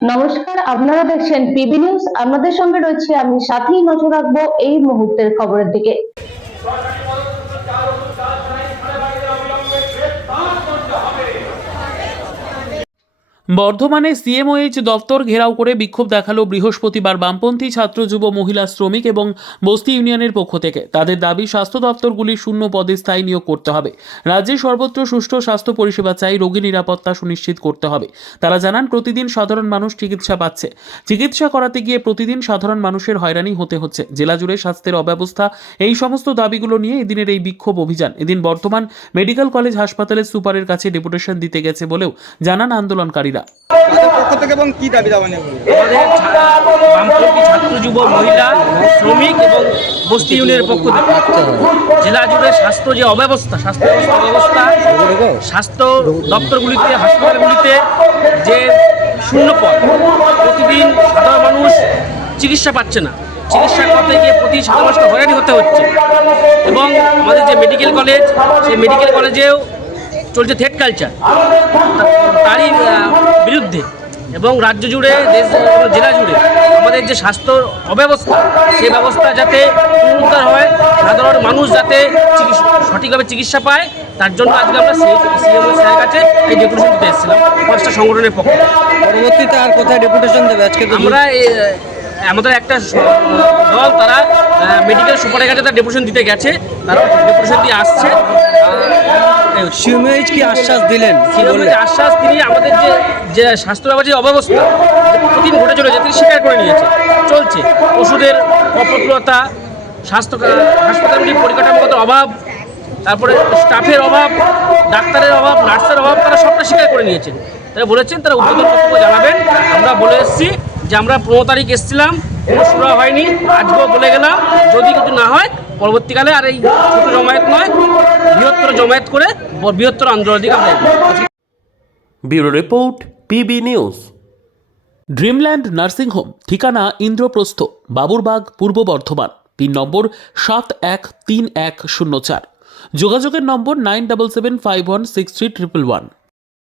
নমস্কার, আপনারা দেখছেন পিবি নিউজ। আপনাদের সঙ্গে রয়েছে আমি, সাথেই নজর রাখবো এই মুহূর্তের খবরের দিকে। বর্ধমানে সিএমওএইচ দপ্তর ঘেরাও করে বিক্ষোভ দেখালো বৃহস্পতিবার বামপন্থী ছাত্র যুব মহিলা শ্রমিক এবং বস্তি ইউনিয়নের পক্ষ থেকে। তাদের দাবি, স্বাস্থ্য দপ্তরগুলি শূন্য পদে স্থায়ী নিয়োগ করতে হবে। রাজ্যে সর্বত্র সুষ্ঠু স্বাস্থ্য পরিষেবা চাই, রোগী নিরাপত্তা সুনিশ্চিত করতে হবে। তারা জানান, প্রতিদিন সাধারণ মানুষ চিকিৎসা পাচ্ছে, চিকিৎসা করাতে গিয়ে প্রতিদিন সাধারণ মানুষের হয়রানি হতে হচ্ছে। জেলা জুড়ে স্বাস্থ্যের অব্যবস্থা, এই সমস্ত দাবিগুলো নিয়ে এদিনের এই বিক্ষোভ অভিযান। এদিন বর্ধমান মেডিকেল কলেজ হাসপাতালের সুপারের কাছে ডেপুটেশন দিতে গেছে বলেও জানান আন্দোলনকারীরা। তাদের পক্ষ থেকে এবং কি দাবি দাবা নিয়ে আমাদের বামপন্থী ছাত্র যুব মহিলা শ্রমিক এবং বস্তি ইউনিয়নের পক্ষ থেকে জেলা জুড়ে স্বাস্থ্য যে অব্যবস্থা, স্বাস্থ্য ব্যবস্থা, স্বাস্থ্য দপ্তরগুলিতে, হাসপাতালগুলিতে যে শূন্য পদ, প্রতিদিন সাধারণ মানুষ চিকিৎসা পাচ্ছে না, চিকিৎসা করতে গিয়ে প্রতি সাধারণ মানুষকে হয়রানি হতে হচ্ছে। এবং আমাদের যে মেডিকেল কলেজ, সেই মেডিকেল কলেজেও চলছে থ্রেট কালচার, তারই বিরুদ্ধে। এবং রাজ্য জুড়ে, দেশ এবং জেলা জুড়ে আমাদের যে স্বাস্থ্য অব্যবস্থা, সেই ব্যবস্থা যাতে পুনরুদ্ধার হয়, সাধারণ মানুষ যাতে সঠিকভাবে চিকিৎসা পায়, তার জন্য আজকে আমরা সিএমও স্যারের কাছে এই ডেপুটেশন দিতে এসেছিলাম পাঁচটা সংগঠনের পক্ষে। পরবর্তীতে আর কোথায় ডেপুটেশন দেবে? আজকে আমরা আমাদের একটা দল, তারা মেডিকেল সুপারের কাছে তার ডেপুটেশন দিতে গেছে, তারা ডেপুটেশন দিয়ে আসছে। সিএমএইচ কি আশ্বাস দিলেন? আশ্বাস তিনি আমাদের যে স্বাস্থ্য ব্যবস্থার যে অব্যবস্থা প্রতিদিন ঘটে চলেছে, তিনি স্বীকার করে নিয়েছে, চলছে। ওষুধের অপ্রতুলতা, হাসপাতালগুলির পরিকাঠামোগত অভাব, তারপরে স্টাফের অভাব, ডাক্তারের অভাব, নার্সের অভাব, তারা সবটা স্বীকার করে নিয়েছেন। তারা বলেছেন তারা উদ্বোধন কর্তব্য জানাবেন। আমরা বলে এসেছি যে আমরা 15 তারিখ এসেছিলাম, কোনো শুরু হয়নি, আজকেও বলে গেলাম যদি কিছু না হয় পরবর্তীকালে আর এই ছোট জমায়েত নয়, বৃহত্তর জমায়েত করে বৃহত্তর আন্দোলনের দিকে আমরা এগোবো। Bureau report, PB news. Dreamland nursing home, ঠিকানা ইন্দ্রপ্রস্থ, বাবুরবাগ, পূর্ব বর্ধমান। পিন নম্বর 713104। যোগাযোগের নম্বর 9775163111।